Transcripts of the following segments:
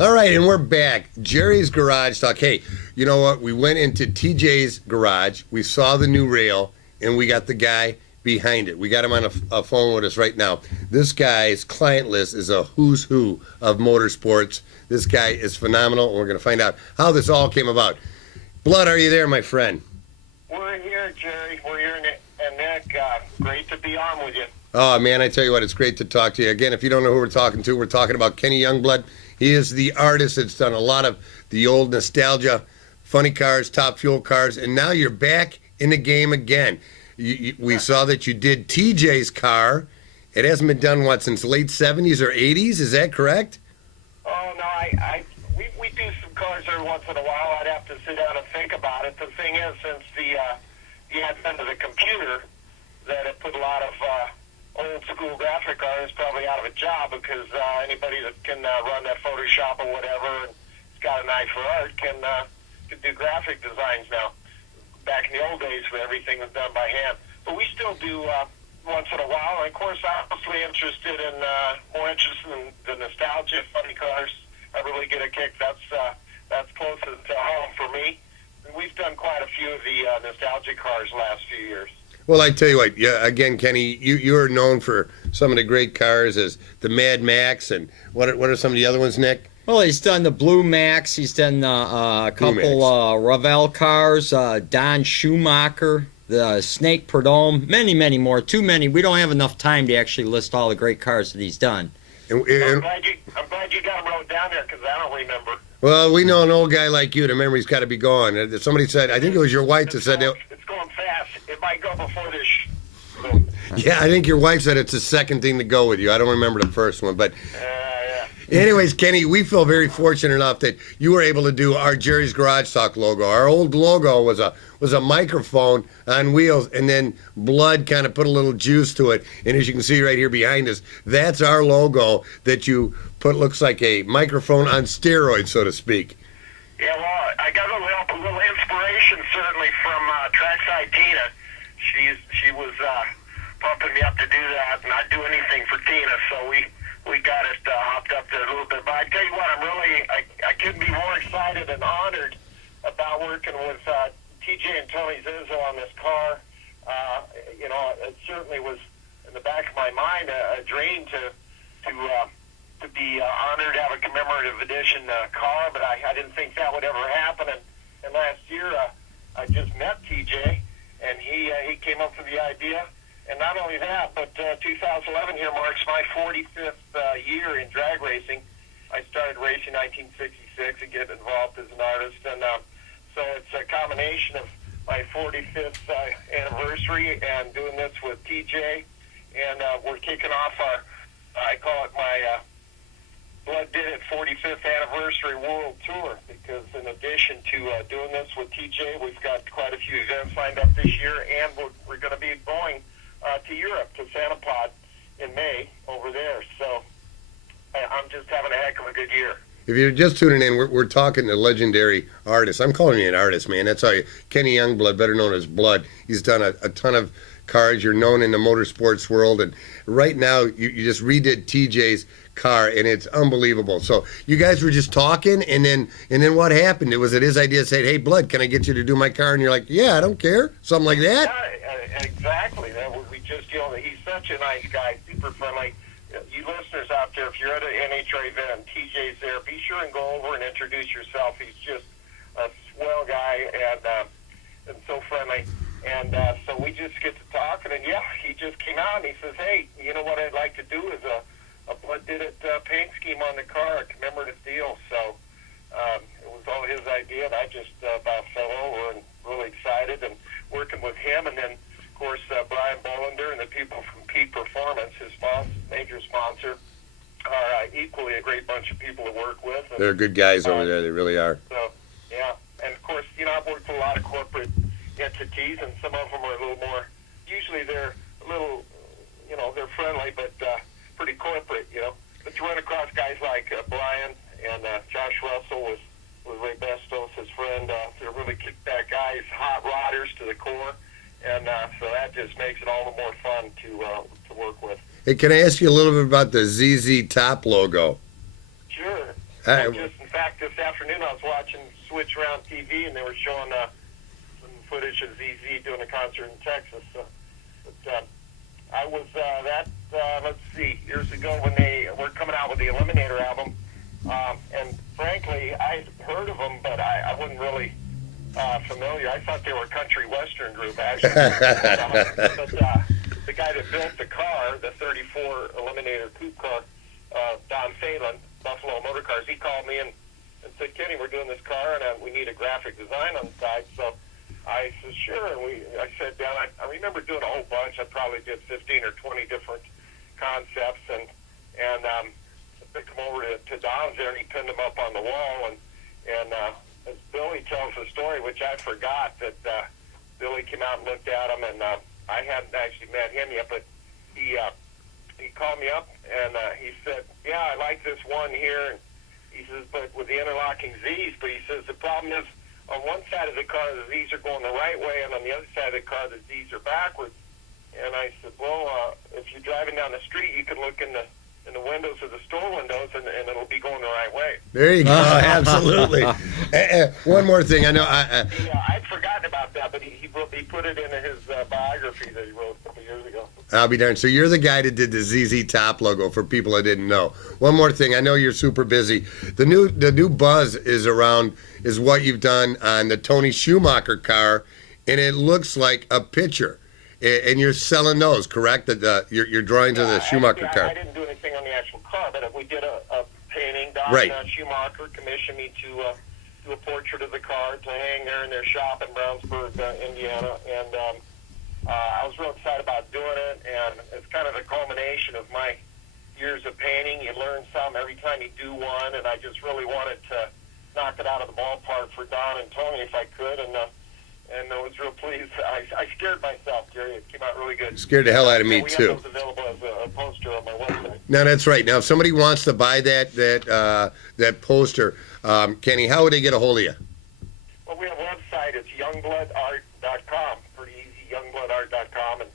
All right, and we're back. Jerry's Garage Talk. Hey, you know what? We went into TJ's garage. We saw the new rail, and we got the guy behind it. We got him on a phone with us right now. This guy's client list is a who's who of motorsports. This guy is phenomenal, and we're going to find out how this all came about. Blood, are you there, my friend? We're here, Jerry. We're here, Nick. Great to be on with you. Oh, man, I tell you what, it's great to talk to you. Again, if you don't know who we're talking to, we're talking about Kenny Youngblood. He is the artist that's done a lot of the old nostalgia, funny cars, top fuel cars, and now you're back in the game again. We saw that you did TJ's car. It hasn't been done, since the late 70s or 80s? Is that correct? Oh, no, we do some cars every once in a while. I'd have to sit down and think about it. The thing is, since the advent of the computer, that it put a lot of old school graphic artists probably out of a job, because anybody that can run that Photoshop or whatever and has got an eye for art can do graphic designs now. Back in the old days, where everything was done by hand. But we still do once in a while. And of course, I'm mostly more interested in the nostalgia, funny cars. I really get a kick. That's closest to home for me. And we've done quite a few of the nostalgic cars last few years. Well, I tell you what, yeah, again, Kenny, you are known for some of the great cars as the Mad Max, and what are some of the other ones, Nick? Well, he's done the Blue Max. He's done a couple Ravel cars, Don Schumacher, the Snake Prudhomme, many, many more. Too many. We don't have enough time to actually list all the great cars that he's done. I'm glad you got them wrote down there, because I don't remember. Well, we know an old guy like you, the memory's got to be gone. Somebody said, I think it was your wife that said that. It's going fast. It might go before this. Yeah, I think your wife said it's the second thing to go with you. I don't remember the first one, but... Anyways, Kenny, we feel very fortunate enough that you were able to do our Jerry's Garage Talk logo. Our old logo was a microphone on wheels, and then Blood kind of put a little juice to it. And as you can see right here behind us, that's our logo that you put, looks like a microphone on steroids, so to speak. Yeah, well, I got a little inspiration certainly from Trackside Tina. She was pumping me up to do that, and I'd do anything for Tina, so we got it hopped up there a little bit. But I tell you what, I couldn't be more excited and honored about working with TJ and Tony Zizzo on this car. It certainly was in the back of my mind a dream to be honored to have a commemorative edition car, but I didn't think that would ever happen. And last year, I just met TJ, and he came up with the idea. And not only that, but 2011 here marks my 45th year in drag racing. I started racing in 1966 and get involved as an artist. And so it's a combination of my 45th anniversary and doing this with TJ. And we're kicking off I call it my Blood Did It 45th Anniversary World Tour, because in addition to doing this with TJ, we've got quite a few events lined up this year, and we're going to be going to Europe, to Santa Pod in May over there. So I'm just having a heck of a good year. If you're just tuning in, we're talking to legendary artists. I'm calling you an artist, man. That's how Kenny Youngblood, better known as Blood. He's done a ton of cars. You're known in the motorsports world. And right now, you just redid TJ's car, and it's unbelievable. So you guys were just talking, and then what happened? Was it his idea to say, hey, Blood, can I get you to do my car? And you're like, yeah, I don't care. Something like that? Yeah, exactly. We just, he's such a nice guy, super friendly. You listeners out there, if you're at an NHRA event, TJ's there, be sure and go over and introduce yourself. He's just a swell guy and so friendly. And so we just get to talking, and yeah, he just came out and he says, hey, you know what I'd like to do is a Blood Did It paint scheme on the car, a commemorative deal. So it was all his idea, and I just about fell over and really excited and working with him. And then, of course, Brian Bollender and the people from Peak Performance, his major sponsor, are equally a great bunch of people to work with. And, they're good guys over there. They really are. So, yeah. And, of course, I've worked with a lot of corporate entities, and some of them are a little more, usually they're a little, they're friendly, but pretty corporate, But you run across guys like Brian and Josh Russell with Ray Bestos, his friend. They're really kick-back guys, hot rodders to the core, and so that just makes it all the more fun to work with. Hey, can I ask you a little bit about the ZZ Top logo? Sure. In fact, this afternoon I was watching Switch Around TV, and they were showing some footage of ZZ doing a concert in Texas. So, but I was let's see, years ago when they were coming out with the Eliminator album, and frankly, I heard of them, but I wasn't really familiar. I thought they were a country western group, actually. But the guy that built the car, the 34 Eliminator coupe car, Don Phelan, Buffalo Motor Cars, he called me and said, Kenny, we're doing this car, and we need a graphic design on the side. So I said, sure. And I sat down. I remember doing a whole bunch. I probably did 15 or 20 different concepts, and I picked them over to Don's there, and he pinned them up on the wall. And as Billy tells the story, which I forgot, that Billy came out and looked at them, and I hadn't actually met him yet, but he called me up, and he said, yeah, I like this one here. And he says, but with the interlocking Z's, but he says, the problem is on one side of the car, the Z's are going the right way, and on the other side of the car, the Z's are backwards. And I said, well, if you're driving down the street, you can look in the windows of the store windows, and it'll be going the right way. There you go. Absolutely. One more thing. I know. I'd forgotten about that, but he put it in his biography that he wrote a couple years ago. I'll be darned. So you're the guy that did the ZZ Top logo for people that didn't know. One more thing. I know you're super busy. The new buzz is what you've done on the Tony Schumacher car, and it looks like a picture. And you're selling those, correct? Your drawings of the Schumacher car. I didn't do anything on the actual car, but we did a painting. Don Schumacher commissioned me to do a portrait of the car to hang there in their shop in Brownsburg, Indiana. And I was real excited about doing it, and it's kind of the culmination of my years of painting. You learn some every time you do one, and I just really wanted to knock it out of the ballpark for Don and Tony if I could, and I was real pleased. I scared myself, Jerry. It came out really good. Scared the hell out of me, we too. have those available as a poster on my website. No, that's right. Now, if somebody wants to buy that poster, Kenny, how would they get a hold of you? Well, we have a website. It's youngbloodart.com. Pretty easy, youngbloodart.com, and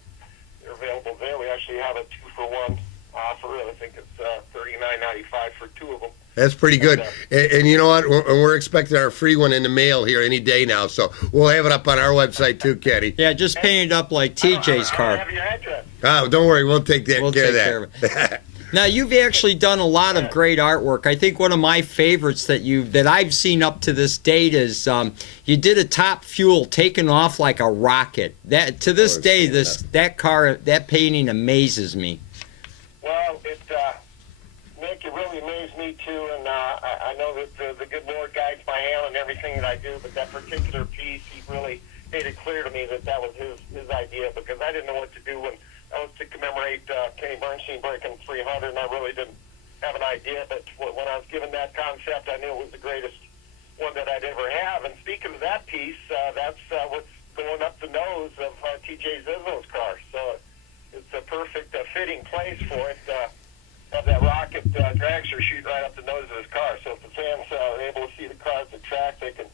they're available there. We actually have a 2-for-1 offer. I think it's $39.95 for 2 of them. That's pretty good. And you know what? We're expecting our free one in the mail here any day now, so we'll have it up on our website too, Kenny. Yeah, just paint it up like TJ's car. I have your address. Oh, don't worry. We'll take care of that. Now, you've actually done a lot of great artwork. I think one of my favorites that I've seen up to this date is you did a Top Fuel taking off like a rocket. That to this day, that painting amazes me. Well, Nick, it really amazed me too, and I know that the good Lord guides my hand on everything that I do, but that particular piece, he really made it clear to me that was his idea, because I didn't know what to do when I was to commemorate Kenny Bernstein breaking 300, and I really didn't have an idea, but when I was given that concept, I knew it was the greatest one that I'd ever have. And speaking of that piece, that's what's going up the nose of TJ Zizzo's car, so it's a perfect fitting place for it. Have that rocket dragster shoot right up the nose of his car. So if the fans are able to see the car at the track, they can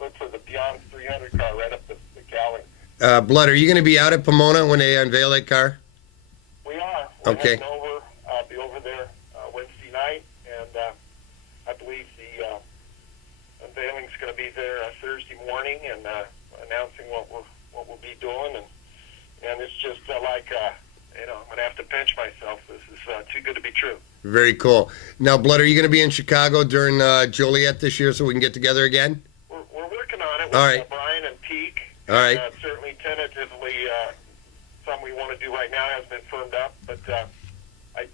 look for the Beyond 300 car right up the Cali. Blood, are you going to be out at Pomona when they unveil that car? We are. We're okay. Heading over. I'll be over there Wednesday night, and I believe the unveiling's going to be there Thursday morning, and announcing what we'll be doing, and it's just like. I'm going to have to pinch myself. This is too good to be true. Very cool. Now, Blood, are you going to be in Chicago during Joliet this year so we can get together again? We're working on it with All right. Brian and Peak. All right. Certainly, tentatively, something we want to do right now has been firmed up. But I'm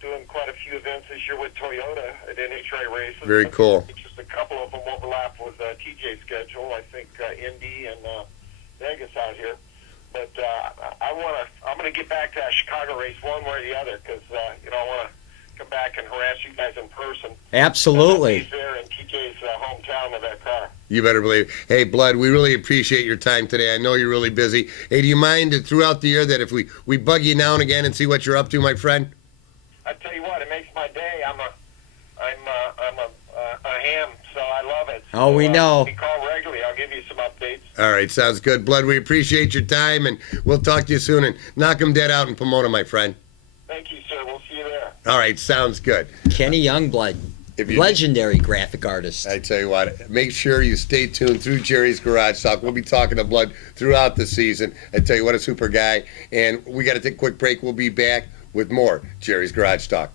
doing quite a few events this year with Toyota at NHRA races. Very cool. Just a couple of them overlap with TJ's schedule. I think Indy and Vegas out here. But I'm going to get back to that Chicago race one way or the other, because I want to come back and harass you guys in person. Absolutely. He's there in TJ's hometown with that car. You better believe. Hey, Blood, we really appreciate your time today. I know you're really busy. Hey, do you mind throughout the year that if we bug you now and again and see what you're up to, my friend? I tell you what, it makes my day. I'm a ham, so I love it. Oh, we know. If you call regularly, I'll give you some updates. All right, sounds good. Blood, we appreciate your time, and we'll talk to you soon. And knock them dead out in Pomona, my friend. Thank you, sir. We'll see you there. All right, sounds good. Kenny Youngblood. legendary graphic artist. I tell you what, make sure you stay tuned through Jerry's Garage Talk. We'll be talking to Blood throughout the season. I tell you what, a super guy. And we got to take a quick break. We'll be back with more Jerry's Garage Talk.